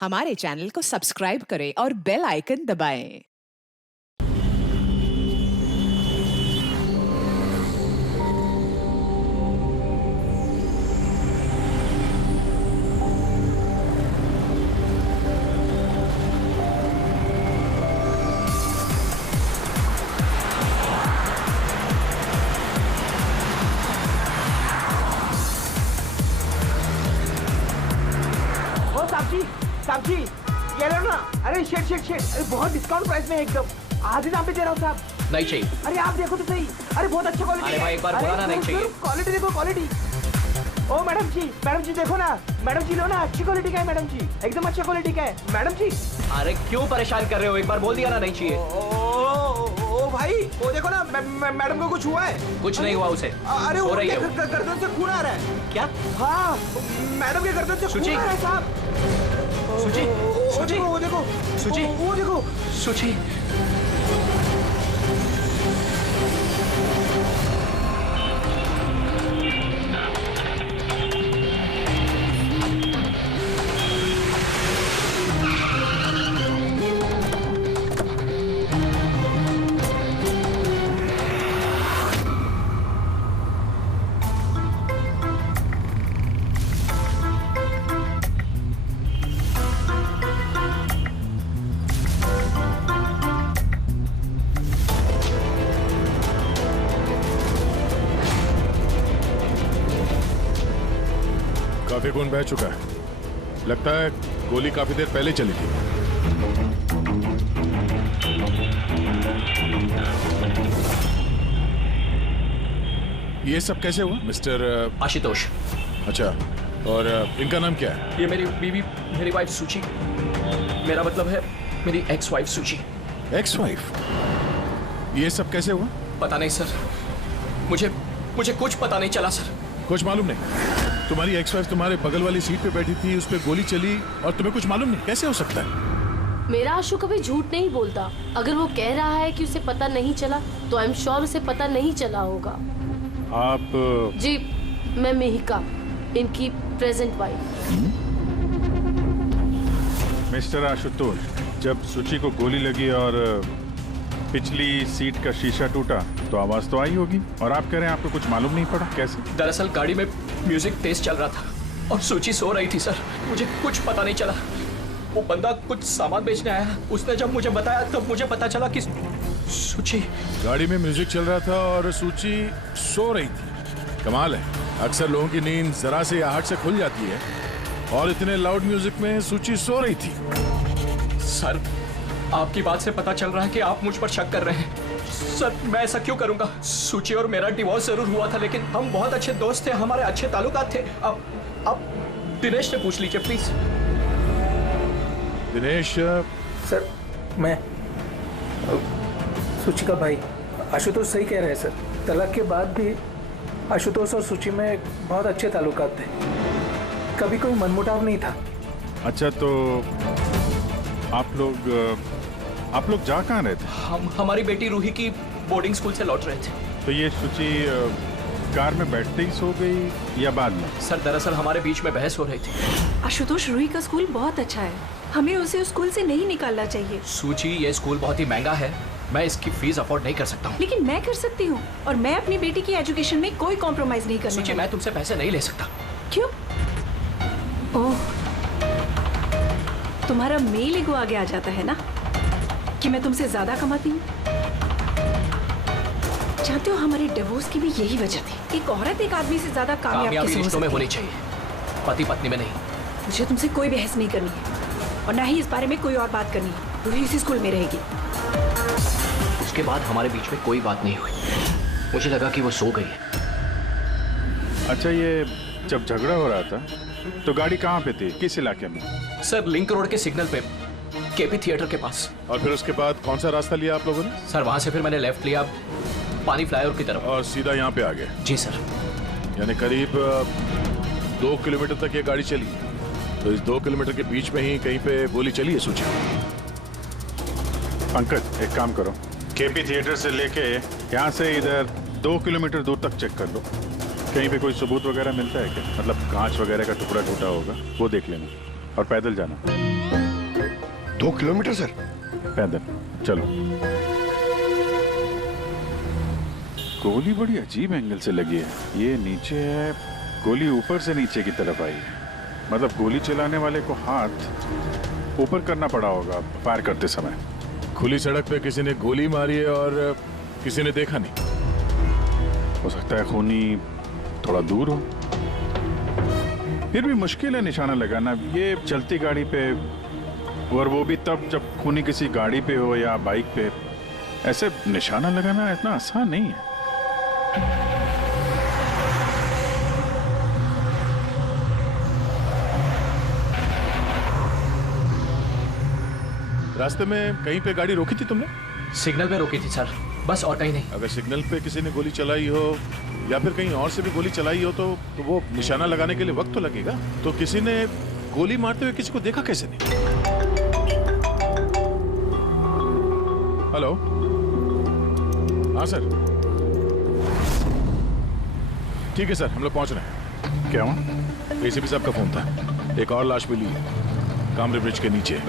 हमारे चैनल को सब्सक्राइब करें और बेल आइकन दबाएं। ओ साहब जी ये लो ना। अरे शेट अरे बहुत डिस्काउंट प्राइस में एकदम आधे दाम पे दे रहा हूँ साहब। नहीं चाहिए। अरे आप देखो तो सही। अरे बहुत अच्छा क्वालिटी। अरे भाई एक बार बोला ना नहीं चाहिए। क्वालिटी देखो क्वालिटी। ओ मैडम जी देखो ना। मैडम जी लो ना, अच्छी क्वालिटी का है मैडम जी, एकदम अच्छा क्वालिटी का है मैडम जी। अरे क्यों परेशान कर रहे हो, एक बार बोल दिया ना नहीं चाहिए। ओ भाई वो देखो ना, मैडम को कुछ हुआ है? कुछ नहीं हुआ उसे। अरे हो रही है उनके गर्दन से खून आ रहा है। क्या? हाँ मैडम के गर्दन से खून सुची। आ रहा है साहब। सुची वो देखो सुची वो देखो सुची। काफी खून बह चुका है, लगता है गोली काफी देर पहले चली थी। ये सब कैसे हुआ मिस्टर आशुतोष। अच्छा, और इनका नाम क्या है? ये मेरी बीवी, मेरी वाइफ सुची। मेरा मतलब है मेरी एक्स वाइफ सुची। Ex wife? ये सब कैसे हुआ? पता नहीं सर, मुझे कुछ पता नहीं चला सर। कुछ मालूम नहीं? तुम्हारी एक्स वाइफ तुम्हारे बगल वाली सीट पे बैठी थी, उस पे गोली चली और तुम्हें कुछ मालूम नहीं? कैसे हो सकता है? मेरा आशु कभी झूठ नहीं बोलता। अगर वो कह रहा है कि उसे पता नहीं चला तो आई एम श्योर उसे पता नहीं चला होगा। आप जी, मैं मेहिका, इनकी प्रेजेंट वाइफ। मिस्टर आशुतोष, जब सुची को गोली लगी और पिछली सीट का शीशा टूटा तो आवाज तो आई होगी, और आप कह रहे हैं आपको कुछ मालूम नहीं पड़ा? कैसे? दरअसल गाड़ी में म्यूजिक तेज चल रहा था और सुची सो रही थी सर। मुझे कुछ पता नहीं चला। वो बंदा कुछ सामान बेचने आया, उसने जब मुझे बताया तब मुझे पता चला कि सुची। गाड़ी में म्यूजिक चल रहा था और सूची सो रही थी। कमाल है, अक्सर लोगों की नींद जरा से आहट से खुल जाती है और इतने लाउड म्यूजिक में सूची सो रही थी। सर, आपकी बात से पता चल रहा है कि आप मुझ पर शक कर रहे हैं। सर, मैं ऐसा क्यों करूंगा? सुची और मेरा डिवोर्स जरूर हुआ था, लेकिन हम बहुत अच्छे दोस्त थे, हमारे अच्छे ताल्लुकात थे। अब दिनेश से पूछ लीजिए प्लीज। दिनेश? सर, मैं सुची का भाई। आशुतोष सही कह रहे हैं सर, तलाक के बाद भी आशुतोष और सुची में बहुत अच्छे ताल्लुकात थे, कभी कोई मनमुटाव नहीं था। अच्छा, तो आप लोग जा कहाँ रहे थे? हम हमारी बेटी रूही की बोर्डिंग स्कूल से लौट रहे थे। तो ये सुची कार में बैठते ही सो गई या बाद में? सर, दरअसल हमारे बीच में बहस हो रही थी। आशुतोष, रूही का स्कूल बहुत अच्छा है, हमें उसे उस स्कूल से नहीं निकालना चाहिए। सूची, ये स्कूल बहुत ही महंगा है, मैं इसकी फीस अफोर्ड नहीं कर सकता हूँ। लेकिन मैं कर सकती हूँ, और मैं अपनी बेटी की एजुकेशन में कोई कॉम्प्रोमाइज नहीं करने सूची, वाली। मैं तुमसे पैसे नहीं ले सकता। क्यों? ओह, तुम्हारा मेल ईगो आगे आ जाता है ना कि मैं तुमसे ज्यादा कमाती हूँ। जानते हो, हमारे डिवोर्स की भी यही वजह थी। एक औरत एक आदमी से ज्यादा कामयाब कामयाबी कैसे हो रिश्तों में सकती होनी है? चाहिए, पति पत्नी में नहीं। मुझे तुमसे कोई बहस नहीं करनी है, और ना ही इस बारे में कोई और बात करनी है। रूही इसी स्कूल में रहेगी। उसके बाद हमारे बीच में कोई बात नहीं हुई। मुझे लगा कि वो सो गई है। अच्छा, ये जब झगड़ा हो रहा था तो गाड़ी कहाँ पे थी, किस इलाके में? सर, लिंक रोड के सिग्नल पे, केपी थिएटर के पास। और फिर उसके बाद कौन सा रास्ता लिया आप लोगों ने? सर, वहां से फिर मैंने लेफ्ट लिया पानी फ्लाईओवर की तरफ। और सीधा यहाँ पे आ गए? जी सर। यानी करीब 2 किलोमीटर तक ये गाड़ी चली, तो इस 2 किलोमीटर के बीच में ही कहीं पे गोली चली है सूची? पंकज, एक काम करो, केपी थिएटर से लेके यहाँ से इधर 2 किलोमीटर दूर तक चेक कर लो, कहीं पे कोई सबूत वगैरह मिलता है क्या? मतलब कांच वगैरह का टुकड़ा टूटा होगा, वो देख लेना, और पैदल जाना। 2 किलोमीटर सर? पैदल चलो। गोली बड़ी अजीब एंगल से लगी है, ये नीचे है, गोली ऊपर से नीचे की तरफ आई है। मतलब गोली चलाने वाले को हाथ ऊपर करना पड़ा होगा फायर करते समय। खुली सड़क पे किसी ने गोली मारी है और किसी ने देखा नहीं। हो सकता है खूनी थोड़ा दूर हो, फिर भी मुश्किल है निशाना लगाना ये चलती गाड़ी पे, और वो भी तब जब खूनी किसी गाड़ी पे हो या बाइक पे। ऐसे निशाना लगाना इतना आसान नहीं है। रास्ते में कहीं पे गाड़ी रोकी थी तुमने? सिग्नल पे रोकी थी सर, बस और कहीं नहीं। अगर सिग्नल पे किसी ने गोली चलाई हो या फिर कहीं और से भी गोली चलाई हो तो वो निशाना लगाने के लिए वक्त तो लगेगा। तो किसी ने गोली मारते हुए किसी को देखा कैसे नहीं? हेलो, हाँ सर, ठीक है सर, हम लोग पहुंच रहे हैं। क्या हुआ? एसीपी साहब का फोन था, एक और लाश मिली है कामरे ब्रिज के नीचे।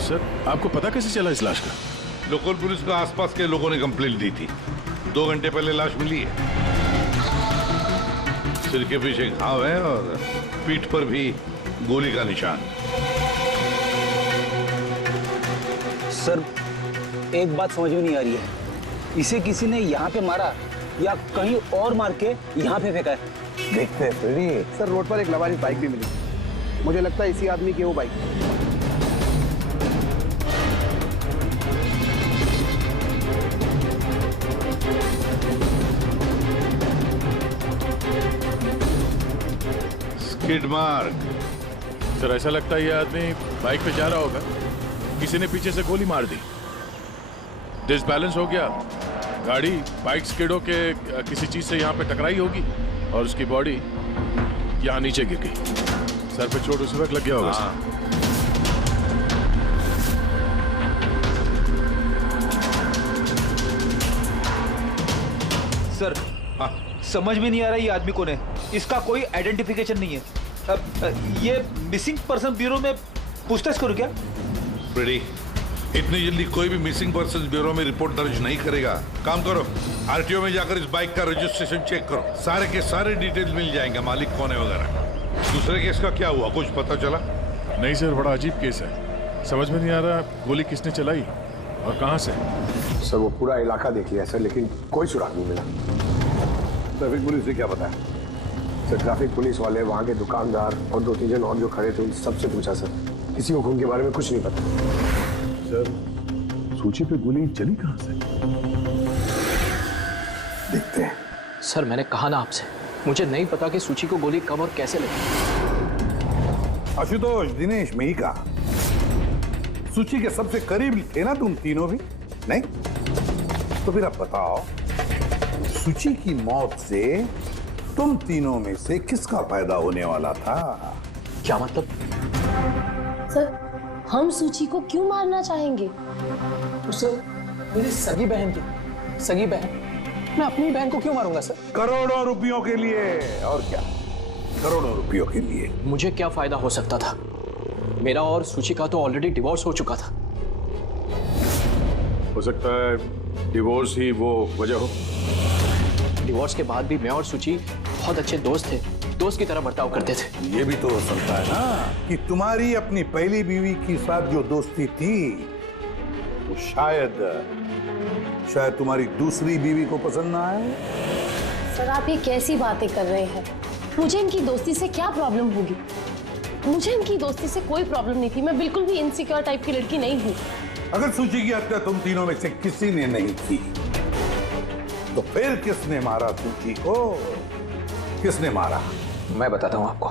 सर, आपको पता कैसे चला इस लाश का? लोकल पुलिस को आसपास के लोगों ने कंप्लेंट दी थी। 2 घंटे पहले लाश मिली है। सिर के पीछे घाव है और पीठ पर भी गोली का निशान। सर, एक बात समझ में नहीं आ रही है, इसे किसी ने यहाँ पे मारा या कहीं और मार के यहाँ पे फेंका है? देखते हैं फ्रेडी। सर, रोड पर एक लवारिस बाइक भी मिली, मुझे लगता है इसी आदमी की वो बाइक। Skid mark. सर, ऐसा लगता है ये आदमी बाइक पे जा रहा होगा, किसी ने पीछे से गोली मार दी, डिसबैलेंस हो गया, गाड़ी बाइक स्किड होके किसी चीज से यहाँ पे टकराई होगी और उसकी बॉडी यहाँ नीचे गिर गई। सर पे चोट उसी वक्त लग गया होगा। सर, समझ में नहीं आ रहा ये आदमी कौन है, इसका कोई आइडेंटिफिकेशन नहीं है। ये मिसिंग पर्सन ब्यूरो में पूछताछ करूं क्या? फ्रेडी, इतनी जल्दी कोई भी मिसिंग पर्सन ब्यूरो में रिपोर्ट दर्ज नहीं करेगा। काम करो, आरटीओ में जाकर इस बाइक का रजिस्ट्रेशन चेक करो, सारे के सारे डिटेल्स मिल जाएंगे, मालिक कौन है वगैरह। दूसरे केस का क्या हुआ, कुछ पता चला? नहीं सर, बड़ा अजीब केस है, समझ में नहीं आ रहा गोली किसने चलाई और कहां से। सर, वो पूरा इलाका देख लिया सर, लेकिन कोई सुराग नहीं मिला। ट्रैफिक पुलिस ने क्या बताया? सर, ट्रैफिक पुलिस वाले, वहाँ के दुकानदार और 2-3 जन और जो खड़े थे उन सबसे पूछा सर, किसी को खून के बारे में कुछ नहीं पता। सर, सूची पे गोली चली कहां से? देखते हैं। सर, मैंने कहा ना आपसे, मुझे नहीं पता कि सूची को गोली कब और कैसे लगी। आशुतोष, दिनेश, मैं ही कहा, सूची के सबसे करीब थे ना तुम तीनों भी? नहीं? तो फिर अब बताओ, सूची की मौत से तुम तीनों में से किसका फायदा होने वाला था? क्या मतलब? सर, हम सूची को क्यों मारना चाहेंगे? तो सर, मेरी सगी बहन थी, सगी बहन, मैं अपनी बहन को क्यों मारूंगा सर? करोड़ों रुपयों के लिए, और क्या, करोड़ों रुपयों के लिए। मुझे क्या फायदा हो सकता था? मेरा और सूची का तो ऑलरेडी डिवोर्स हो चुका था। हो सकता है डिवोर्स ही वो वजह हो। डिवोर्स के बाद भी मैं और सूची बहुत अच्छे दोस्त थे, दोस्त की तरह बर्ताव करते थे। ये भी तो हो सकता है ना कि तुम्हारी अपनी पहली बीवी के साथ जो दोस्ती थी वो शायद तुम्हारी दूसरी बीवी को पसंद ना आए। सर, आप ये कैसी बातें कर रहे हैं? मुझे इनकी दोस्ती से क्या प्रॉब्लम होगी? मुझे इनकी दोस्ती से कोई प्रॉब्लम नहीं थी, मैं बिल्कुल भी इनसिक्योर टाइप की लड़की नहीं हूँ। अगर सूची की हत्या तुम तीनों में से किसी ने नहीं की तो फिर किसने मारा सूची को? किसने मारा? मैं बताता हूँ आपको।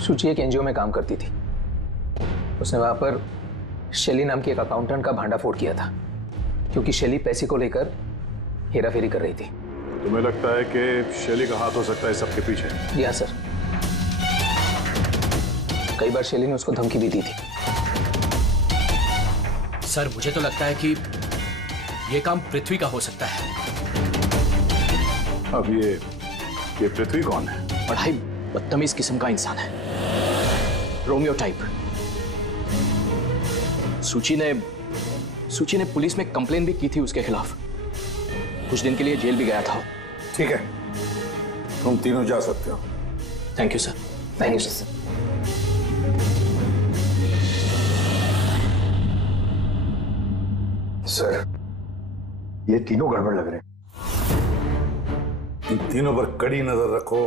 सूची एक एनजीओ में काम करती थी, उसने वहां पर शेली नाम की एक अकाउंटेंट का भांडाफोड़ किया था, क्योंकि शेली पैसे को लेकर हेरा फेरी कर रही थी। तुम्हें लगता है कि शैली का हाथ हो सकता है सबके पीछे? या सर, कई बार शैली ने उसको धमकी भी दी थी। सर मुझे तो लगता है कि ये काम पृथ्वी का हो सकता है। अब ये पृथ्वी कौन है? बड़ा ही बदतमीज किस्म का इंसान है, रोमियो टाइप। सूची ने पुलिस में कंप्लेन भी की थी उसके खिलाफ। कुछ दिन के लिए जेल भी गया था। ठीक है, तुम तीनों जा सकते हो। Thank you sir. Thank you sir. Sir, ये तीनों गड़बड़ लग रहे हैं। इन तीनों पर कड़ी नजर रखो।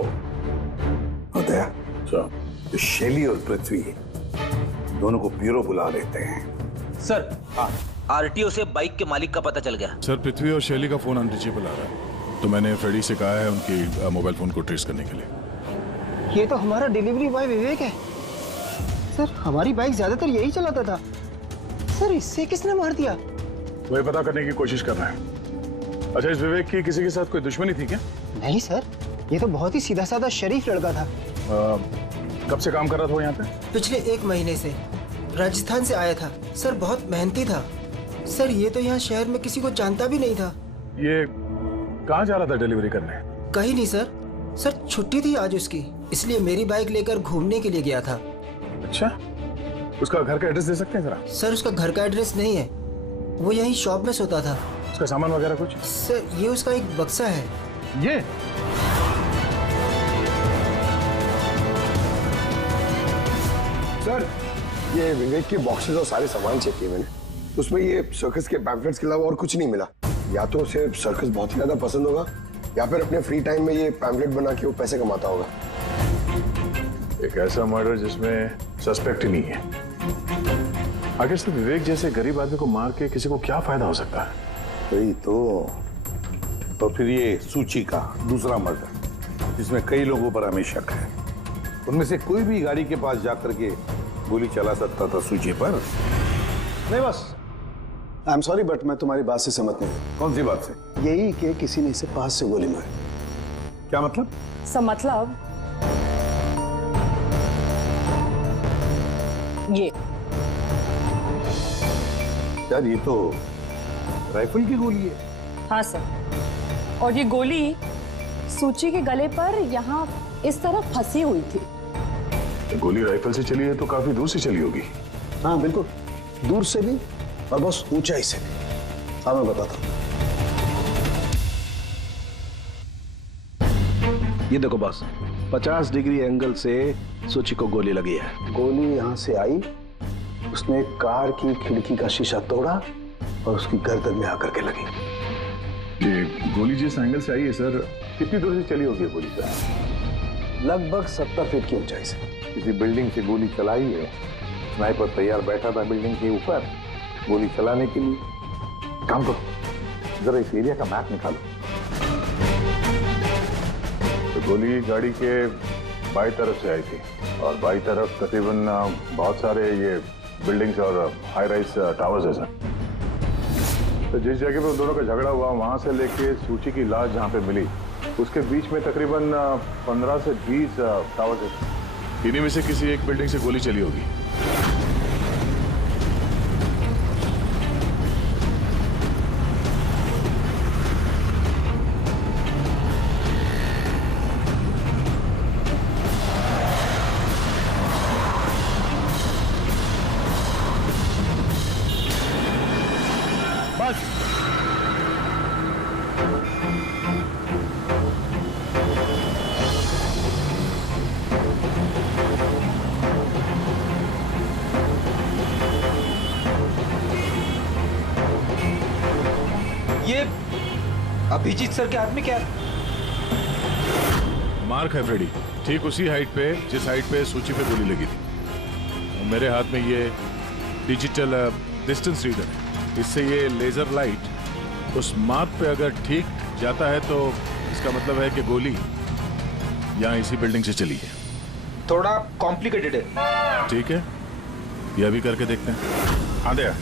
होता तो शैली और पृथ्वी दोनों को ब्यूरो बुला लेते हैं। सर, आरटीओ से बाइक के मालिक का पता चल गया। सर, पृथ्वी और शैली का फोन अनरीचेबल आ रहा है, तो मैंने फ्रेडी से कहा है उनकी मोबाइल फोन को ट्रेस करने के लिए। ये तो हमारा डिलीवरी बॉय विवेक है सर। हमारी बाइक ज्यादातर यही चलाता था सर। इससे किसने मार दिया? वही पता करने की कोशिश कर रहे हैं। अच्छा, इस विवेक की किसी के साथ कोई दुश्मनी थी क्या? नहीं सर, ये तो बहुत ही सीधा साधा शरीफ लड़का था। कब से काम कर रहा था वो यहाँ पे? पिछले 1 महीने से। राजस्थान से आया था सर। बहुत मेहनती था सर। ये तो यहाँ शहर में किसी को जानता भी नहीं था। ये कहाँ जा रहा था डिलीवरी करने? कहीं नहीं सर। सर छुट्टी थी आज उसकी, इसलिए मेरी बाइक लेकर घूमने के लिए गया था। अच्छा, उसका घर का एड्रेस दे सकते हैं जरा? सर उसका घर का एड्रेस नहीं है, वो यहीं शॉप में सोता था। उसका सामान वगैरह कुछ? सर ये उसका एक बक्सा है। ये सर, ये विवेक के बॉक्सेस और सारे सामान चेक किए मैंने, उसमें ये सर्कस के पैम्फलेट्स के अलावा और कुछ नहीं मिला। या तो उसे सर्कस बहुत ही ज्यादा पसंद होगा, या फिर अपने फ्री टाइम में ये पैम्फलेट बना के वो पैसे कमाता होगा। एक ऐसा मर्डर जिसमें सस्पेक्ट ही नहीं है। आखिर से विवेक जैसे गरीब आदमी को मार के किसी को क्या फायदा हो सकता है? वही तो फिर ये सूची का दूसरा मर्डर, जिसमें कई लोगों पर हमें शक है। उनमें से कोई भी गाड़ी के पास जाकर के गोली चला सकता था सूची पर। नहीं बस, आई एम सॉरी बट मैं तुम्हारी बात से सहमत नहीं हूँ। कौन सी बात से? यही कि किसी ने इसे पास से गोली मारी। क्या मतलब? मतलब ये यार, ये तो राइफल की गोली है। हाँ सर, और ये गोली सूची के गले पर यहाँ इस तरह फंसी हुई थी। गोली राइफल से चली है तो काफी दूर से चली होगी। हाँ बिल्कुल, दूर से भी और बस ऊंचाई से भी। हाँ मैं बताता हूँ। ये देखो बस, 50 डिग्री एंगल से सूची को गोली लगी है। गोली यहाँ से आई, उसने कार की खिड़की का शीशा तोड़ा और उसकी गर्दन में आकर के लगी। ये गोली जिस एंगल से आई है सर, कितनी दूर से चली होगी गोली सर? लगभग 70 फीट की ऊंचाई से। किसी बिल्डिंग से गोली चलाई है। स्नाइपर तैयार बैठा था बिल्डिंग के ऊपर गोली चलाने के लिए। काम करो, जरा इस एरिया का मैप निकालो। तो गोली गाड़ी के बाई तरफ से आई थी, और बाई तरफ तकरीबन बहुत सारे ये बिल्डिंग्स और हाई राइज टावर्स है सर। तो जिस जगह पे उन दोनों का झगड़ा हुआ, वहां से लेके सूची की लाश जहां पे मिली, उसके बीच में तकरीबन 15 से 20 टावर्स है। इन्हीं में से किसी एक बिल्डिंग से गोली चली होगी। ये अभिजीत सर के हाथ में क्या? मार्क है फ्रेडी, ठीक उसी हाइट पे जिस हाइट पे सूची पे गोली लगी थी। और मेरे हाथ में ये डिजिटल डिस्टेंस रीडर है। इससे ये लेजर लाइट उस मार्क पे अगर ठीक जाता है तो इसका मतलब है कि गोली यहाँ इसी बिल्डिंग से चली है। थोड़ा कॉम्प्लिकेटेड है। ठीक है, यह भी करके देखते हैं। हाँ दया,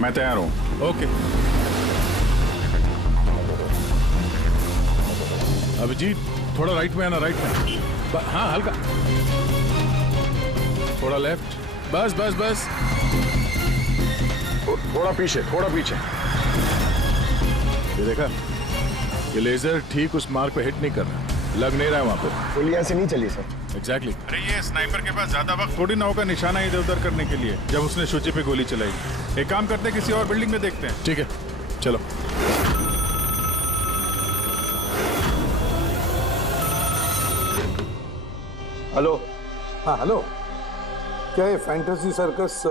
मैं तैयार हूँ। ओके। अभिजीत थोड़ा राइट में आना, राइट में। हाँ हल्का, थोड़ा लेफ्ट, बस बस बस। थोड़ा पीछे, थोड़ा पीछे। ये देखा, ये लेजर ठीक उस मार्क पे हिट नहीं कर रहा, लग नहीं रहा है वहां पे। गोली यहाँ से नहीं चली सर। एग्जैक्टली। अरे ये स्नाइपर के पास ज्यादा वक्त थोड़ी ना होगा निशाना इधर उधर करने के लिए, जब उसने शुचि पे गोली चलाई। एक काम करते हैं, किसी और बिल्डिंग में देखते हैं। ठीक है, चलो। हेलो। हाँ हेलो, क्या ये फैंटेसी सर्कस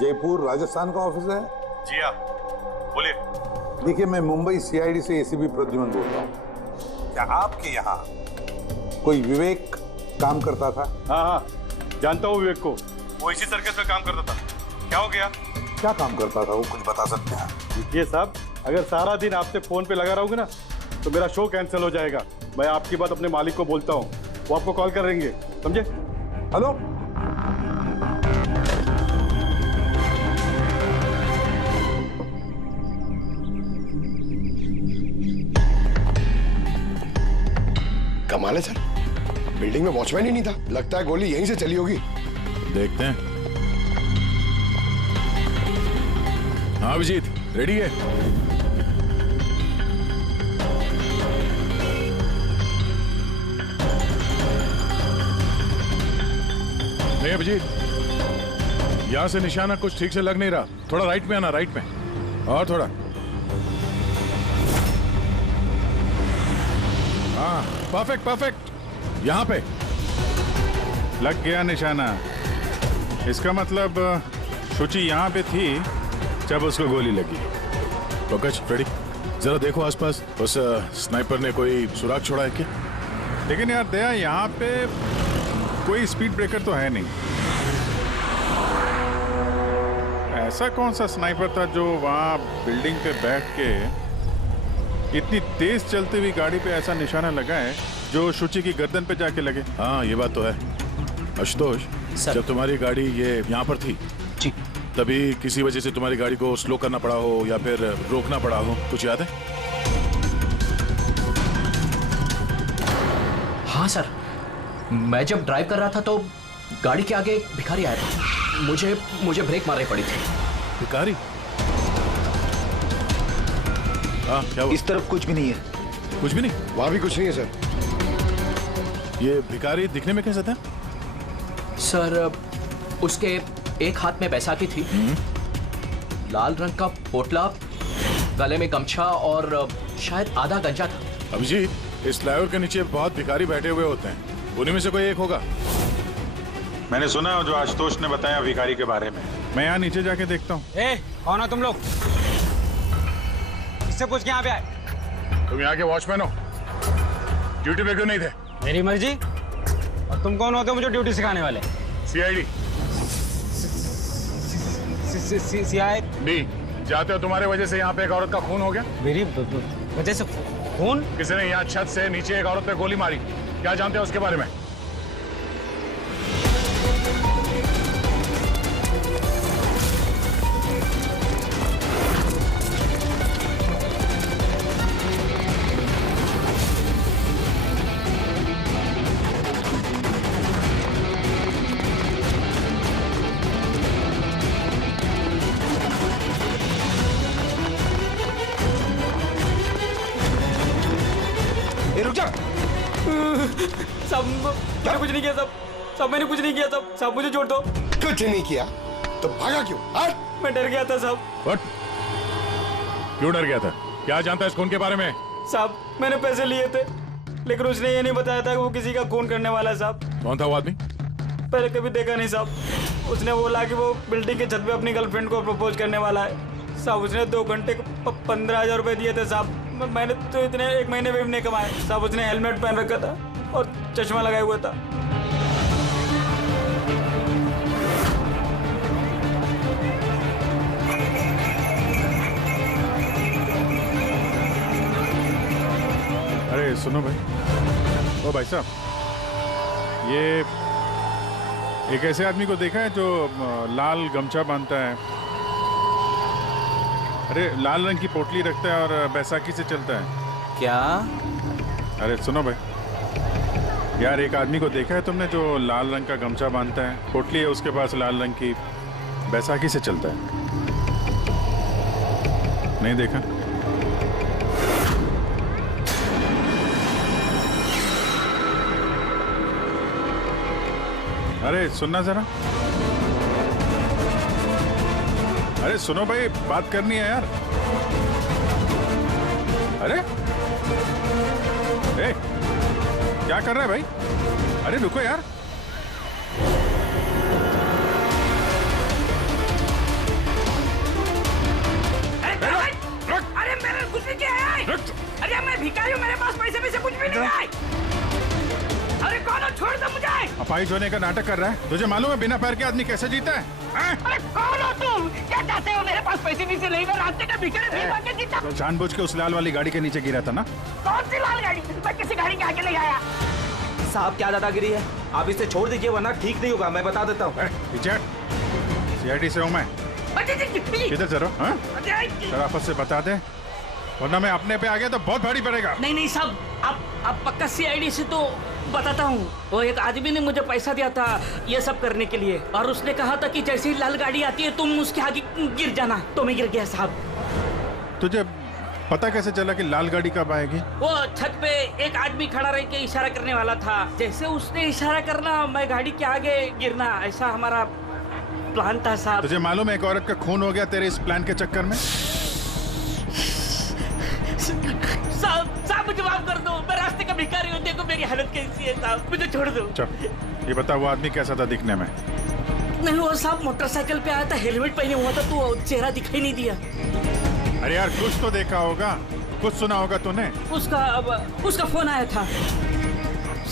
जयपुर राजस्थान का ऑफिस है? जी हाँ, बोलिए। देखिए, मैं मुंबई सीआईडी से एसीपी प्रद्युमन बोल रहा हूँ। क्या आपके यहाँ कोई विवेक काम करता था? हाँ हाँ, जानता हूँ विवेक को, वो इसी सर्कस में काम करता था। क्या हो गया? क्या काम करता था वो, कुछ बता सकते हैं? देखिए साहब, अगर सारा दिन आपसे फोन पे लगा रहूंगा ना तो मेरा शो कैंसिल हो जाएगा। मैं आपकी बात अपने मालिक को बोलता हूँ, वो आपको कॉल करेंगे, समझे? हेलो। कमाल है सर, बिल्डिंग में वॉचमैन ही नहीं था। लगता है गोली यहीं से चली होगी। देखते हैं। हाँ अभिजीत, रेडी है? नहीं अभिजीत, यहां से निशाना कुछ ठीक से लग नहीं रहा। थोड़ा राइट में आना, राइट में, और थोड़ा। हाँ परफेक्ट परफेक्ट, यहां पे लग गया निशाना। इसका मतलब शुचि यहाँ पे थी जब उसको गोली लगी। पंकज, रेडी? जरा देखो आसपास, उस स्नाइपर ने कोई सुराग छोड़ा है क्या? लेकिन यार दया, यहाँ पे कोई स्पीड ब्रेकर तो है नहीं। ऐसा कौन सा स्नाइपर था जो वहाँ बिल्डिंग पे बैठ के इतनी तेज चलती हुई गाड़ी पे ऐसा निशाना लगाए जो शुचि की गर्दन पे जाके लगे? हाँ ये बात तो है। आशुतोष, जब तुम्हारी गाड़ी ये यहाँ पर थी जी, तभी किसी वजह से तुम्हारी गाड़ी को स्लो करना पड़ा हो या फिर रोकना पड़ा हो, कुछ याद है? हाँ सर, मैं जब ड्राइव कर रहा था तो गाड़ी के आगे एक भिखारी आया था। मुझे ब्रेक मारनी पड़ी थी। भिखारी? हाँ क्या हुआ? इस तरफ कुछ भी नहीं है। कुछ भी नहीं? वहां भी कुछ नहीं है सर। ये भिखारी दिखने में कैसा था? सर, उसके एक हाथ में बैसाखी थी, लाल रंग का पोटला, गले में गमछा और शायद आधा गंजा था। अभिजीत, इस फ्लाईओवर के नीचे बहुत भिखारी बैठे हुए होते हैं, उन्हीं में से कोई एक होगा। मैंने सुना जो आशुतोष ने बताया भिखारी के बारे में। मैं यहाँ नीचे जाके देखता हूँ। कौन हो तुम लोग? इससे पूछ के यहाँ पे आए? तुम यहाँ के वॉचमैन हो? ड्यूटी पे क्यों नहीं थे? मेरी मर्जी। और तुम कौन होते हो मुझे ड्यूटी सिखाने वाले? सीआईडी। सीआईडी? जाते हो, तुम्हारे वजह से यहाँ पे एक औरत का खून हो गया। मेरी वजह से खून? किसी ने यहाँ छत से नीचे एक औरत पे गोली मारी। क्या जानते हो उसके बारे में? सब मैंने कुछ नहीं किया, सब मैंने कुछ नहीं किया, सब मुझे छोड़ दो। कुछ नहीं किया तो भागा क्यों? मैं डर गया था साहब। What? क्यों डर गया था? क्या जानता है इस खून के बारे में? साहब मैंने पैसे लिए थे, लेकिन उसने ये नहीं बताया था कि वो किसी का खून करने वाला है साहब। कौन था वो आदमी? पहले कभी देखा नहीं साहब। उसने बोला कि वो बिल्डिंग के छत पे अपनी गर्लफ्रेंड को प्रपोज करने वाला है साहब। उसने 2 घंटे को 15,000 रुपए दिए थे साहब। मैंने तो इतने 1 महीने में भी नहीं कमाए साहब। उसने हेलमेट पहन रखा था और चश्मा लगाया हुआ था। अरे सुनो भाई, ओ भाई साहब, ये एक ऐसे आदमी को देखा है जो लाल गमछा बांधता है, अरे लाल रंग की पोटली रखता है और बैसाखी से चलता है? क्या? अरे सुनो भाई, यार एक आदमी को देखा है तुमने जो लाल रंग का गमछा बांधता है, पोटली है उसके पास लाल रंग की, बैसाखी से चलता है? नहीं देखा? अरे सुनना जरा, अरे सुनो भाई, बात करनी है यार। अरे ए, क्या कर रहा है भाई? अरे रुको यार। अरे मेरे कुछ नहीं किया है। अरे मैं भिखारी हूँ, मेरे पास पैसे कुछ भी नहीं है। अरे कौन हो, छोड़ दो मुझे। अपाहिज होने का नाटक कर रहा है। तुझे मालूम है बिना पैर के आदमी कैसे जीता है? अरे कौन हो तुम? क्या चाहते हो? मेरे पास पैसे नहीं से नहीं, मैं रास्ते का भिखारी भीख मांग के जीता। जानबूझ के उस लाल वाली गाड़ी के नीचे गिरा था ना? कौन सी लाल गाड़ी? मैं किसी गाड़ी के आगे नहीं आया। साहब क्या दादागिरी है, आप इसे छोड़ दीजिए वरना ठीक नहीं होगा, मैं बता देता हूँ। CID से हूँ मैं। किधर चलो? शराफत से बता दे, वरना मैं अपने पे आ गया तो बहुत भारी पड़ेगा। नहीं साहब, आप पक्का CID से तो बताता हूँ। वो एक आदमी ने मुझे पैसा दिया था ये सब करने के लिए, और उसने कहा था कि जैसे ही लाल गाड़ी आती है तुम उसके आगे गिर जाना, तो मैं गिर गया साहब। तुझे पता कैसे चला कि लाल गाड़ी कब आएगी? वो छत पे एक आदमी खड़ा रह के इशारा करने वाला था, जैसे उसने इशारा करना मैं गाड़ी के आगे गिरना, ऐसा हमारा प्लान था साहब। तुझे मालूम है एक औरत का खून हो गया तेरे इस प्लान के चक्कर में? साहब मुझे माफ कर दो, मैं रास्ते का भिखारी हूँ, देखो मेरी हालत कैसी है साहब, मुझे छोड़ दो। चल ये बता, वो आदमी कैसा था दिखने में? नहीं वो साहब मोटरसाइकिल पे आया था, हेलमेट पहने हुआ था, तो चेहरा दिखाई नहीं दिया। अरे यार कुछ तो देखा होगा, कुछ सुना होगा तूने? उसका फोन आया था,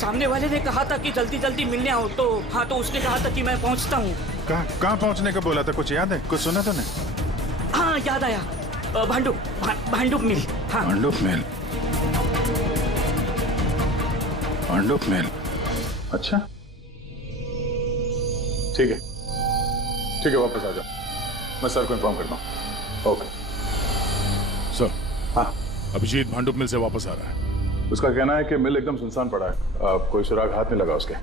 सामने वाले ने कहा था कि जल्दी जल्दी मिलने आओ, तो हाँ, तो उसने कहा था कि मैं पहुँचता हूँ। कहाँ पहुँचने का बोला था, कुछ याद है? कुछ सुना तूने? हाँ याद आया, भांडुप मिल। हाँ भांडुप मिल। अच्छा ठीक है वापस आ जाओ, मैं सर को इन्फॉर्म करता हूँ। Okay sir. हाँ अभिजीत भांडुप मिल से वापस आ रहा है। उसका कहना है कि मिल एकदम सुनसान पड़ा है, कोई सुराग हाथ में लगा उसके।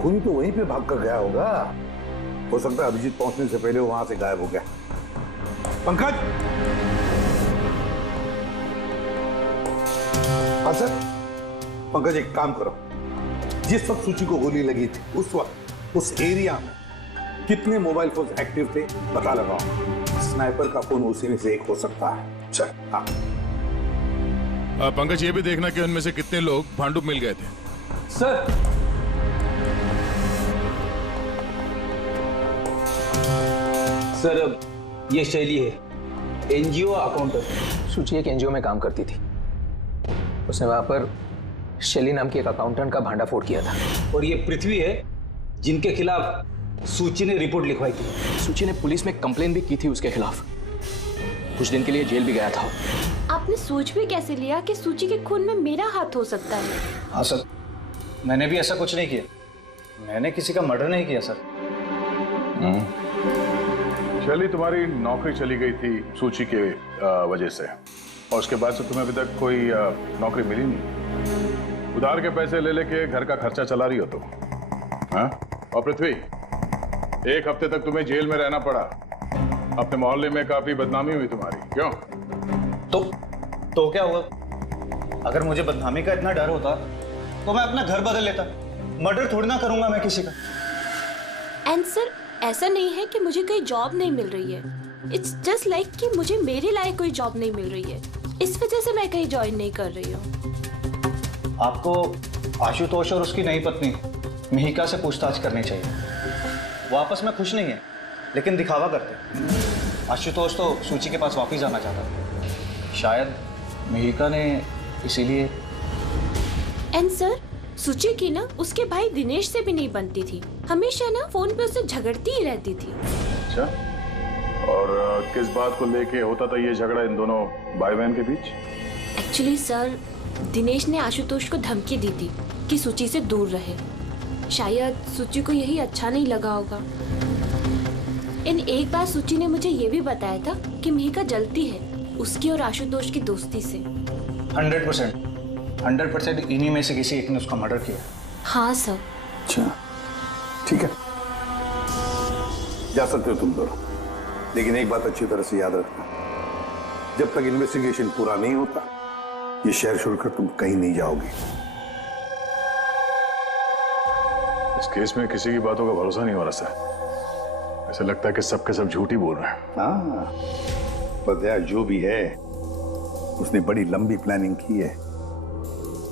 खूनी तो वहीं पे भाग कर गया होगा, हो सकता है अभिजीत पहुंचने से पहले वहां से गायब हो गया। पंकज। हाँ सर। पंकज एक काम करो, जिस वक्त सूची को गोली लगी थी उस वक्त उस एरिया में कितने मोबाइल फोन एक्टिव थे पता लगाओ। स्नाइपर का फोन उसी में से एक हो सकता है। चल हाँ। पंकज ये भी देखना कि उनमें से कितने लोग भांडुप मिल गए थे। सर सर ये शैली है, NGO अकाउंटेंट। सूची एक NGO में काम करती थी, उसने वहां पर शैली नाम की एक अकाउंटेंट का भांडाफोड़ किया था। और ये पृथ्वी है जिनके खिलाफ सूची ने रिपोर्ट लिखवाई थी। सूची ने पुलिस में कंप्लेन भी की थी उसके खिलाफ, कुछ दिन के लिए जेल भी गया था। आपने सोच भी कैसे लिया कि सूची के खून में मेरा हाथ हो सकता है? हाँ सर, मैंने भी ऐसा कुछ नहीं किया, मैंने किसी का मर्डर नहीं किया सर। शैली तुम्हारी नौकरी चली गई थी सूची के वजह से, और उसके बाद से तुम्हें अभी तक कोई नौकरी मिली नहीं। उधार के पैसे ले लेके घर का खर्चा चला रही हो तुम। हाँ? और पृथ्वी, एक हफ्ते तक तुम्हें जेल में रहना पड़ा, अपने मोहल्ले में काफी बदनामी हुई तुम्हारी। क्यों? तो क्या हुआ? अगर मुझे बदनामी का इतना डर होता तो मैं अपना घर बदल लेता, मर्डर थोड़ी ना करूंगा मैं किसी का। एंड सर ऐसा नहीं है कि मुझे कोई जॉब नहीं मिल रही है, इट्स जस्ट लाइक कि मुझे मेरे लायक कोई जॉब नहीं मिल रही है, इस वजह से मैं कहीं ज्वाइन नहीं कर रही हूँ। आपको आशुतोष और उसकी नई पत्नी मिहिका से पूछताछ करनी चाहिए। वो आपस में खुश नहीं है लेकिन दिखावा करते। आशुतोष तो सूची के पास वापस जाना चाहता था, शायद मिहिका ने इसीलिए। एंड सर सूची की ना उसके भाई दिनेश से भी नहीं बनती थी, हमेशा ना फोन पे उससे झगड़ती ही रहती थी। अच्छा, और किस बात को लेके होता था ये झगड़ा इन दोनों भाई बहन के बीच? एक्चुअली सर दिनेश ने आशुतोष को धमकी दी थी कि सूची से दूर रहे, शायद सूची को यही अच्छा नहीं लगा होगा। एक बार सूची ने मुझे ये भी बताया था कि मिहिका जलती है उसकी और आशुतोष की दोस्ती से। 100%। 100% इन्हीं में से किसी एक ने उसका मर्डर किया। हाँ सर। अच्छा ठीक है, जा सकते हो तुम दोनों, लेकिन एक बात अच्छी तरह से याद रखना, जब तक इन्वेस्टिगेशन पूरा नहीं होता ये शहर छोड़कर तुम कहीं नहीं जाओगे। इस केस में किसी की बातों का भरोसा नहीं हो रहा सर। ऐसा लगता है कि सबके सब झूठ ही बोल रहे हैं। हाँ, पर यार जो भी है उसने बड़ी लंबी प्लानिंग की है।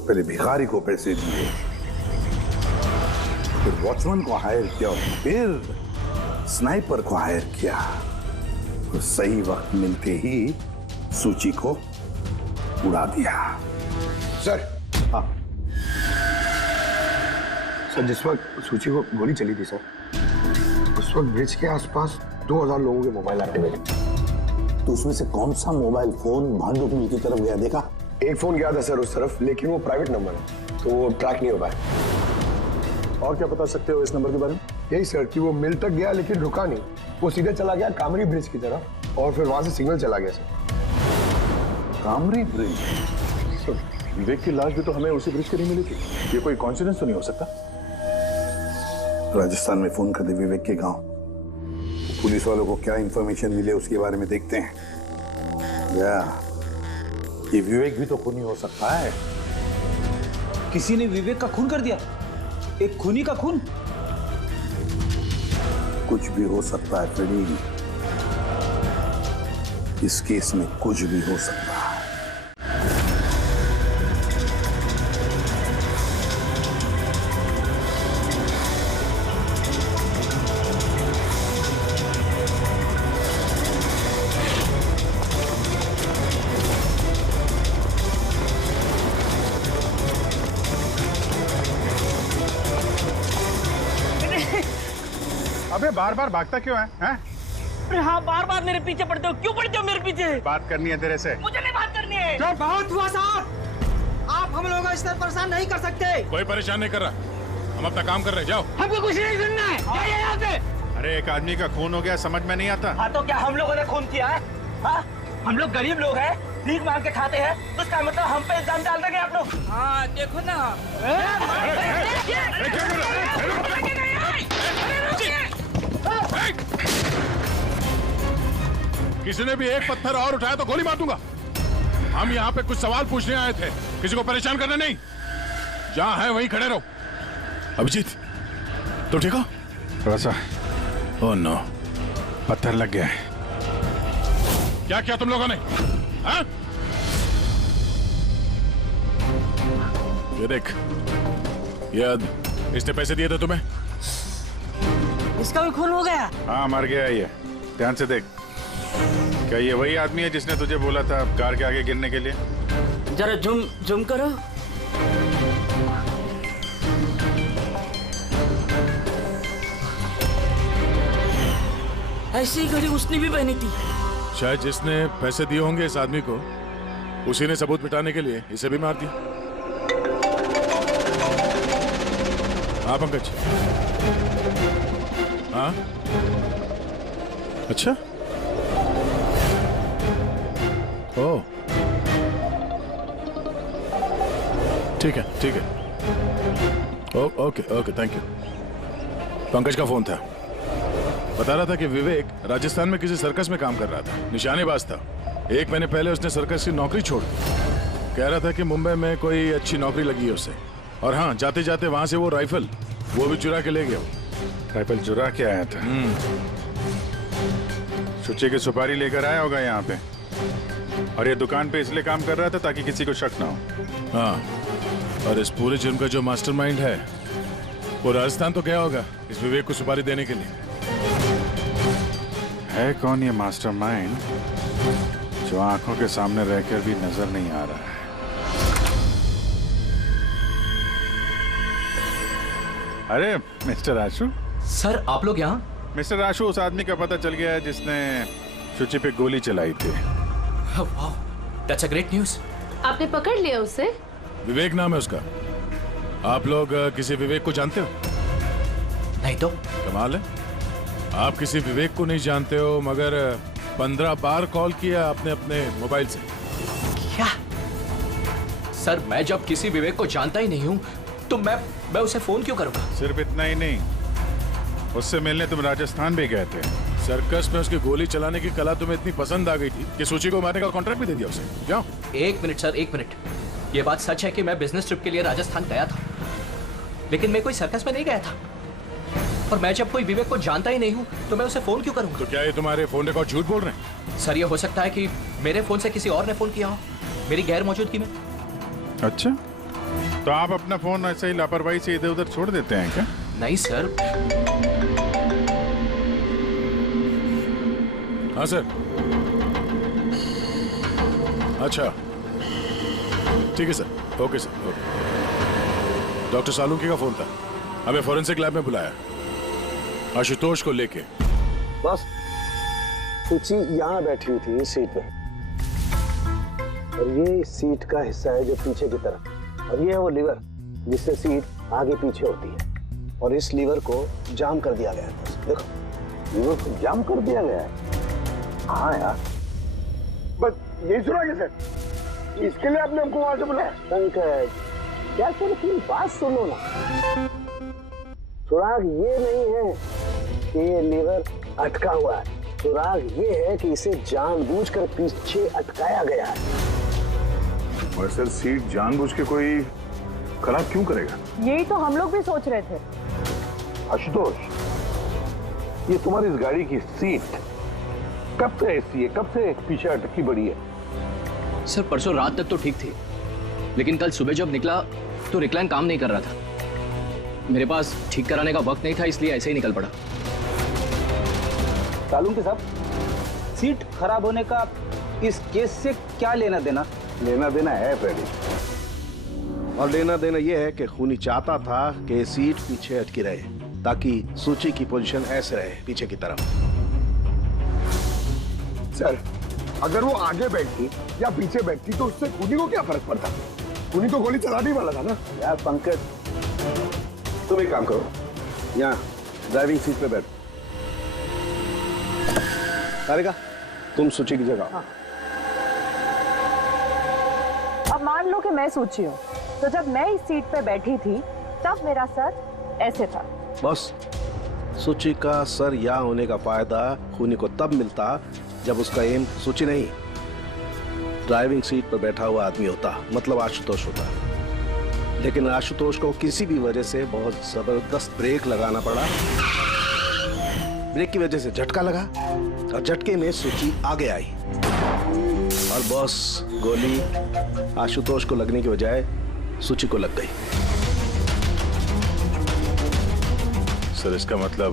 पहले भिखारी को पैसे दिए, फिर वॉचमैन को हायर किया, फिर स्नाइपर को हायर किया, और सही वक्त मिलते ही सूची को उड़ा दिया। सर, हाँ सर, जिस वक्त सूची को गोली चली थी सर, उस वक्त ब्रिज के आसपास 2000 लोगों के मोबाइल एक्टिवेट थे। तो उसमें से कौन सा मोबाइल फोन भांडू पुल की तरफ गया, देखा? एक फोन गया था सर उस तरफ, लेकिन वो प्राइवेट नंबर है तो वो ट्रैक नहीं हो पाया। और क्या बता सकते हो इस नंबर के बारे में? यही सर कि वो मिल तक गया लेकिन रुका नहीं, वो सीधे चला गया कामरी ब्रिज की तरफ और फिर वहां से सिग्नल चला गया सर। कामरी ब्रिज? विवेक की लाश भी तो हमें उसी ब्रिज के नहीं मिली थी। ये कोई कॉन्सिडेंस तो नहीं हो सकता? राजस्थान में फोन कर दे विवेक के गांव, पुलिस वालों को क्या इंफॉर्मेशन मिले उसके बारे में देखते हैं। ये विवेक भी तो खूनी हो सकता है। किसी ने विवेक का खून कर दिया? एक खूनी का खून? कुछ भी हो सकता है फ्रेडी, इस केस में कुछ भी हो सकता है। अबे बार बार भागता क्यों है? अरे हाँ, बार बार मेरे पीछे पड़ते हो, क्यों पड़ते हो मेरे पीछे? बात करनी है तेरे से। मुझे नहीं बात करनी है। तो बहुत हुआ साहब, आप हम लोगों को इस तरह परेशान नहीं कर सकते। कोई परेशान नहीं कर रहा, हम अपना काम कर रहे हैं, जाओ। हमको कुछ नहीं सुनना है, जाइए यहाँ से। अरे एक आदमी का खून हो गया, समझ में नहीं आता? हाँ तो क्या हम लोगों ने खून किया है? हाँ, हम लोग गरीब लोग हैं, भीख मांग के खाते हैं, तो इसका मतलब हम पे इल्जाम डाल देंगे आप लोग? हाँ देखो ना। किसी ने भी एक पत्थर और उठाया तो गोली मार दूंगा। हम यहाँ पे कुछ सवाल पूछने आए थे, किसी को परेशान करना नहीं। जहाँ है वहीं खड़े रहो। अभिजीत, तो ठीक हो? थोड़ा सा। ओह नो, पत्थर लग गया है। क्या किया तुम लोगों ने? हाँ? ये देख, इसने पैसे दिए थे तुम्हें? इसका भी खून हो गया? हाँ, मर गया ये। ध्यान से देख, क्या ये वही आदमी है जिसने तुझे बोला था कार के आगे गिरने के लिए? जरा जूम करो। ऐसी घड़ी उसने भी पहनी थी। शायद जिसने पैसे दिए होंगे इस आदमी को, उसी ने सबूत मिटाने के लिए इसे भी मार दिया। हाँ पंकज। हाँ अच्छा, ओह ठीक है ठीक है, okay okay, thank you. Pankaj का फोन था, बता रहा था कि विवेक राजस्थान में किसी सर्कस में काम कर रहा था, निशानेबाज था। 1 महीने पहले उसने सर्कस की नौकरी छोड़ दी। कह रहा था कि मुंबई में कोई अच्छी नौकरी लगी है उसे, और हाँ, जाते जाते वहां से वो राइफल वो भी चुरा के ले गया। राइफल चुरा के आया था? सुच्चे की सुपारी लेकर आया होगा यहाँ पे, और ये दुकान पे इसलिए काम कर रहा था ताकि किसी को शक ना हो। हाँ, और इस पूरे जुर्म का जो मास्टरमाइंड है वो राजस्थान तो गया होगा इस विवेक को सुपारी देने के लिए। है कौन ये मास्टरमाइंड जो आंखों के सामने रहकर भी नजर नहीं आ रहा है? अरे मिस्टर आशु। सर आप लोग यहाँ? मिस्टर आशु, उस आदमी का पता चल गया है जिसने शुचि पे गोली चलाई थी। वाह, दैट्स अ ग्रेट न्यूज़। आपने पकड़ लिया उसे? विवेक नाम है उसका। आप लोग किसी विवेक को जानते हो? नहीं तो। कमाल है, आप किसी विवेक को नहीं जानते हो, मगर 15 बार कॉल किया आपने अपने मोबाइल से। क्या? सर मैं जब किसी विवेक को जानता ही नहीं हूँ तो मैं उसे फोन क्यों करूंगा? सिर्फ इतना ही नहीं, उससे मिलने तुम राजस्थान भी गए थे। सर्कस में उसकी गोली चलाने की कला तुम्हें इतनी पसंद आ गई थी कि सूची को मारने का कॉन्ट्रैक्ट भी दे दिया उसे। क्यों? एक मिनट सर, एक मिनट। ये बात सच है कि मैं बिजनेस ट्रिप के लिए राजस्थान गया था, लेकिन मैं कोई सर्कस में नहीं गया था। और मैं जब कोई विवेक को जानता ही नहीं हूँ तो मैं उसे फोन क्यों करूंगा? तो क्या ये तुम्हारे फोन रिकॉर्ड झूठ बोल रहे हैं? सर ये हो सकता है कि मेरे फोन से किसी और ने फोन किया हो मेरी गैर मौजूदगी में। अच्छा, तो आप अपना फोन ऐसे ही लापरवाही से इधर उधर छोड़ देते हैं क्या? नहीं सर। हाँ सर। अच्छा ठीक है sir, okay sir, okay. Doctor Salunkhe का फोन था, हमें फोरेंसिक लैब में बुलाया आशुतोष को लेके। बस सूची यहाँ बैठी हुई थी इस सीट पे, और ये सीट का हिस्सा है जो पीछे की तरफ, और ये है वो लीवर जिससे सीट आगे पीछे होती है, और इस लीवर को जाम कर दिया गया है। देखो लीवर को जाम कर दिया गया है। हाँ यार, बस यही सुना सर, इसके लिए आपने हमको वहां से बुलाया? पंकज क्या सर की बात सुनो ना, सुराग ये नहीं है कि ये लीवर अटका हुआ है, सुराग ये है कि इसे जानबूझकर पीछे अटकाया गया है। और सर सीट जानबूझ के कोई खराब क्यों करेगा? यही तो हम लोग भी सोच रहे थे। आशुतोष, ये तुम्हारी इस गाड़ी की सीट कब से ऐसी है, कब से पीछे अटकी पड़ी है? सर परसों रात तक तो ठीक थी, लेकिन कल सुबह जब निकला तो रिक्लाइन काम नहीं कर रहा था। मेरे पास ठीक कराने का वक्त नहीं था, इसलिए ऐसे ही निकल पड़ा। सालुंकी साहब, सीट खराब होने का इस केस से क्या लेना देना? लेना देना है फ्रेडी, और लेना देना यह है कि खूनी चाहता था कि सीट पीछे अटकी रहे ताकि सूची की पोजीशन ऐसे रहे पीछे की तरफ। सर अगर वो आगे बैठती या पीछे बैठती तो उससे खूनी को क्या फर्क पड़ता? खूनी तो गोली चलाने वाला था ना। यार पंकज, तुम एक काम करो, यहाँ ड्राइविंग सीट पे बैठो। तारिका, तुम सूची की जगह। हाँ। अब मान लो कि मैं सूची हूँ, तो जब मैं इस सीट पे बैठी थी तब मेरा सर ऐसे था। बस सूची का सर यहाँ होने का फायदा खूनी को तब मिलता जब उसका एम सूची नहीं ड्राइविंग सीट पर बैठा हुआ आदमी होता, मतलब आशुतोष होता। लेकिन आशुतोष को किसी भी वजह से बहुत जबरदस्त ब्रेक लगाना पड़ा। ब्रेक की वजह से झटका लगा और झटके में सूची आगे आई, और बॉस गोली आशुतोष को लगने की बजाय सूची को लग गई। सर इसका मतलब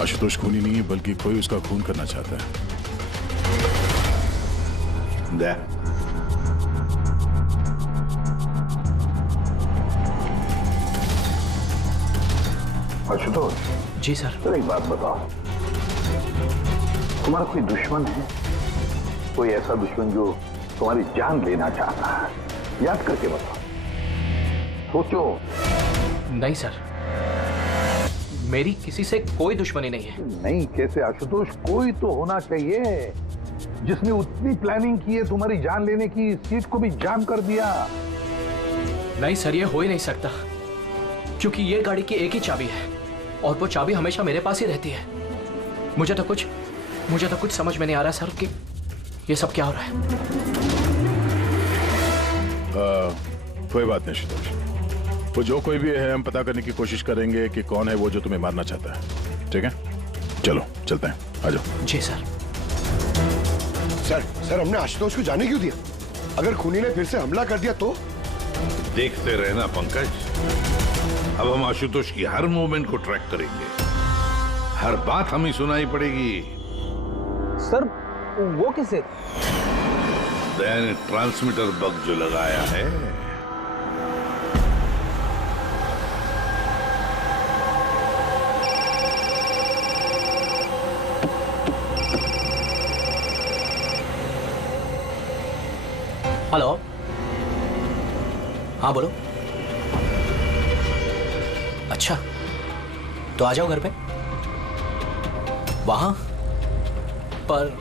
आशुतोष खूनी नहीं है, बल्कि कोई उसका खून करना चाहता है। दे। आशुतोष जी सर। तो एक बात बताओ, तुम्हारा कोई दुश्मन है? कोई ऐसा दुश्मन जो तुम्हारी जान लेना चाहता है? याद करके बताओ, सोचो। नहीं सर, मेरी किसी से कोई दुश्मनी नहीं है। नहीं कैसे आशुतोष, कोई तो होना चाहिए जिसने उतनी प्लानिंग की है तुम्हारी जान लेने की, सीट को भी जाम कर दिया। नहीं सर, ये हो ही नहीं सकता, क्योंकि ये गाड़ी की एक ही चाबी है और वो चाबी हमेशा मेरे पास ही रहती है। मुझे तो कुछ समझ में नहीं आ रहा सर कि ये सब क्या हो रहा है। कोई बात नहीं आशुतोष, वो जो कोई भी है हम पता करने की कोशिश करेंगे कि कौन है वो जो तुम्हें मारना चाहता है। ठीक है, चलो चलते हैं, आ जाओ। जी सर। सर हमने आशुतोष को जाने क्यों दिया? अगर खूनी ने फिर से हमला कर दिया तो? देखते रहना पंकज, अब हम आशुतोष की हर मूवमेंट को ट्रैक करेंगे, हर बात हमें सुनाई पड़ेगी। सर वो किसे? दैन ट्रांसमीटर बग जो लगाया है। हेलो, हाँ बोलो। अच्छा तो आ जाओ घर पे। वहां पर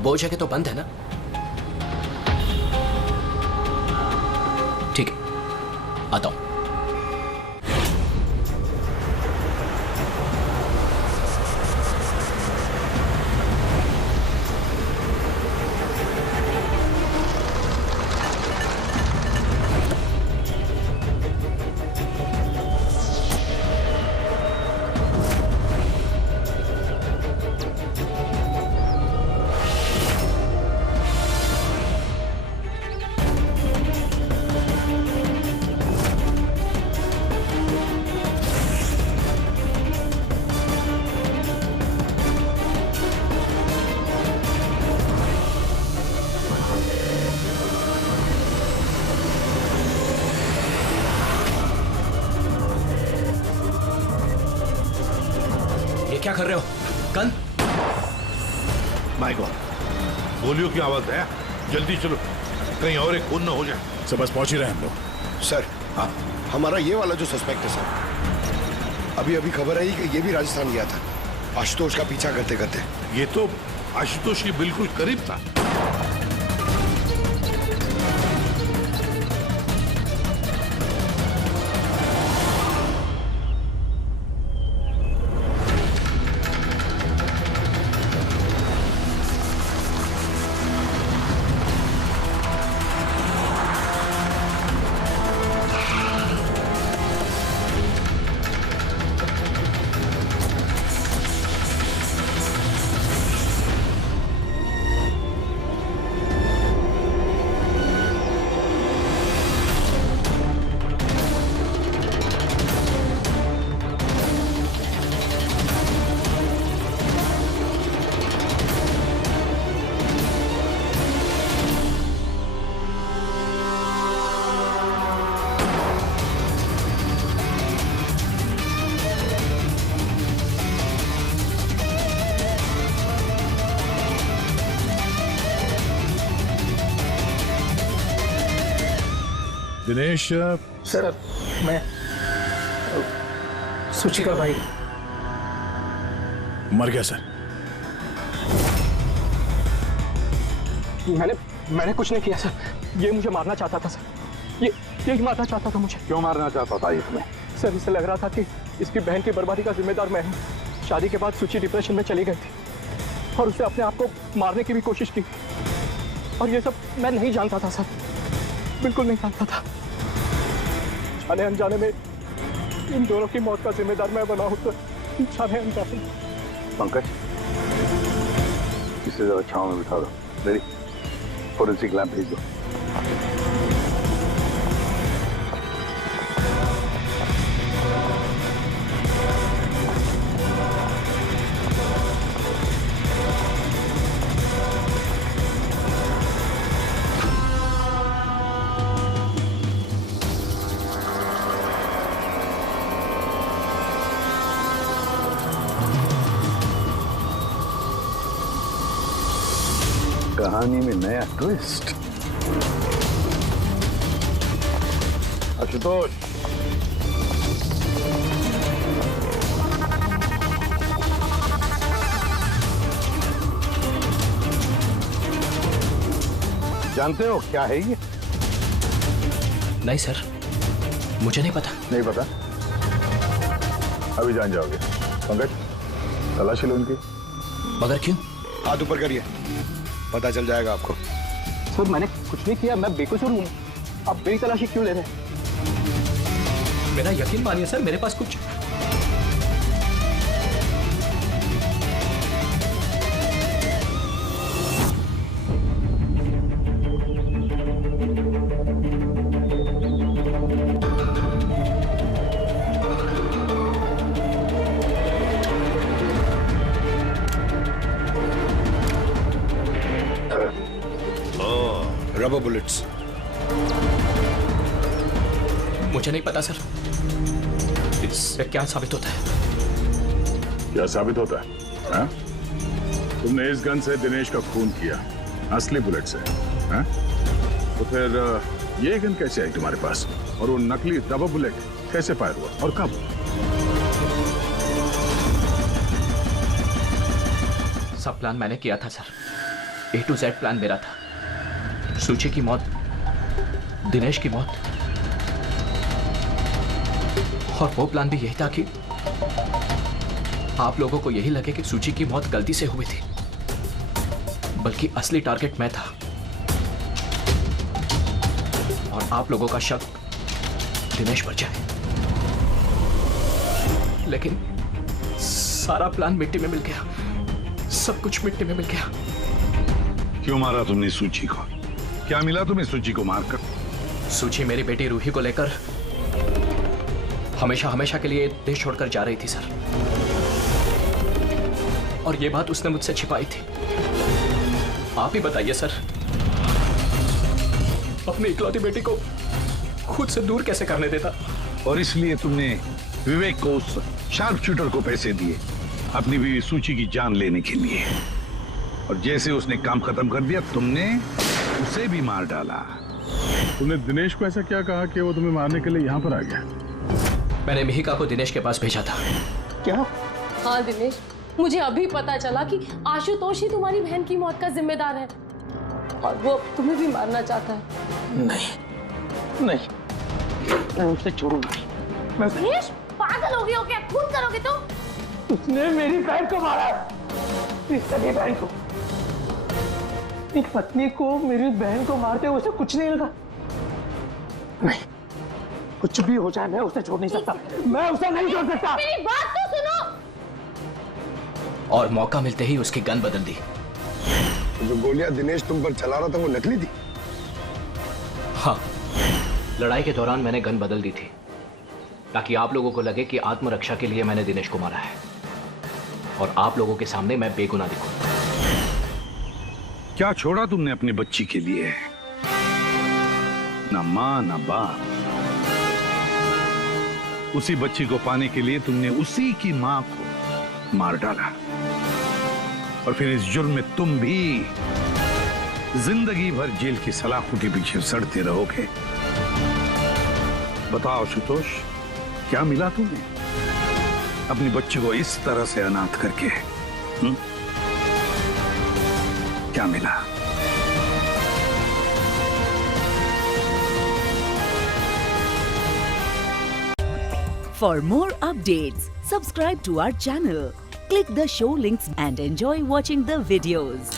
वो जगह तो बंद है ना? आता हूं। क्या कर रहे हो? गन? माय गॉड, गोलियों की आवाज है। जल्दी चलो, कहीं और एक खून न हो जाए। सब बस पहुंच ही रहे हैं हम लोग। सर, हाँ, हमारा ये वाला जो सस्पेक्ट है सर, अभी अभी खबर आई कि ये भी राजस्थान गया था आशुतोष का पीछा करते करते। ये तो आशुतोष के बिल्कुल करीब था। दिनेश सर, मैं सूची का भाई। मर गया सर। मैंने कुछ नहीं किया सर। ये मुझे मारना चाहता था सर। ये मारना चाहता था मुझे। क्यों मारना चाहता था इसमें? सर, इसे लग रहा था कि इसकी बहन की बर्बादी का जिम्मेदार मैं हूँ। शादी के बाद सूची डिप्रेशन में चली गई थी और उसने अपने आप को मारने की भी कोशिश की। और ये सब मैं नहीं जानता था सर, बिल्कुल नहीं जानता था। जाने अनजाने में इन दोनों की मौत का जिम्मेदार मैं बना हूं। तो जाने अनजाने। पंकज, इसे जरा छांव में बिठा दो। मेरी फोरेंसिक लैब भेज दो। कहानी में नया ट्विस्ट। आशुतोष, जानते हो क्या है ये? नहीं सर, मुझे नहीं पता। नहीं पता? अभी जान जाओगे। पंकज, तलाशी लो उनकी। मगर क्यों? हाथ ऊपर करिए, पता चल जाएगा आपको। सर, मैंने कुछ नहीं किया, मैं बेकसूर हूँ। आप मेरी तलाशी क्यों ले रहे हैं? मेरा यकीन मानिए सर, मेरे पास कुछ रबर बुलेट्स। मुझे नहीं पता सर, इससे क्या साबित होता है? क्या साबित होता है? हाँ? तुमने इस गन से दिनेश का खून किया, असली बुलेट से। हाँ? तो फिर ये गन कैसे आई तुम्हारे पास? और वो नकली रबर बुलेट कैसे फायर हुआ और कब? सब प्लान मैंने किया था sir. A to Z plan मेरा था। सूची की मौत, दिनेश की मौत, और वो प्लान भी यही था कि आप लोगों को यही लगे कि सूची की मौत गलती से हुई थी, बल्कि असली टारगेट मैं था और आप लोगों का शक दिनेश पर जाए। लेकिन सारा प्लान मिट्टी में मिल गया, सब कुछ मिट्टी में मिल गया। क्यों मारा तुमने सूची को? क्या मिला तुम्हें सूची को मारकर? सूची मेरी बेटी रूही को लेकर हमेशा हमेशा के लिए देश छोड़कर जा रही थी सर, और ये बात उसने मुझसे छिपाई थी। आप ही बताइए सर, अपनी इकलौती बेटी को खुद से दूर कैसे करने देता? और इसलिए तुमने विवेक को, उस शार्प शूटर को पैसे दिए अपनी बीवी सूची की जान लेने के लिए, और जैसे उसने काम खत्म कर दिया तुमने उसे भी मार डाला। तुमने दिनेश को ऐसा क्या कहा कि वो तुम्हें मारने के लिए यहाँ पर आ गया? मैंने मिहिका को दिनेश के पास भेजा था। क्या? हाँ दिनेश, मुझे अभी पता चला कि आशुतोष ही तुम्हारी बहन की मौत का जिम्मेदार है और वो तुम्हें भी मारना चाहता है। नहीं नहीं, मैं उसे छोड़ूंगा। दिनेश, पागल हो गए हो क्या? खून करोगे तो? उसने मेरी बहन को मारा, मेरी सगी बहन को। एक पत्नी को, मेरी बहन को मारते हुए उसे कुछ नहीं लगा। नहीं, कुछ भी हो जाए मैं उसे छोड़ नहीं सकता, मैं उसे नहीं छोड़ सकता। मेरी बात तो सुनो। और मौका मिलते ही उसकी गन बदल दी। जो गोलियां दिनेश तुम पर चला रहा था वो नकली थी? हाँ, लड़ाई के दौरान मैंने गन बदल दी थी ताकि आप लोगों को लगे कि आत्मरक्षा के लिए मैंने दिनेश को मारा है और आप लोगों के सामने मैं बेगुनाह दिखूं। क्या छोड़ा तुमने अपनी बच्ची के लिए? ना मां ना बाप। उसी बच्ची को पाने के लिए तुमने उसी की मां को मार डाला, और फिर इस जुर्म में तुम भी जिंदगी भर जेल की सलाखों के पीछे सड़ते रहोगे। बताओ आशुतोष, क्या मिला तुम्हें अपनी बच्ची को इस तरह से अनाथ करके? क्या मिला? For more updates, subscribe to our channel, click the show links and enjoy watching the videos.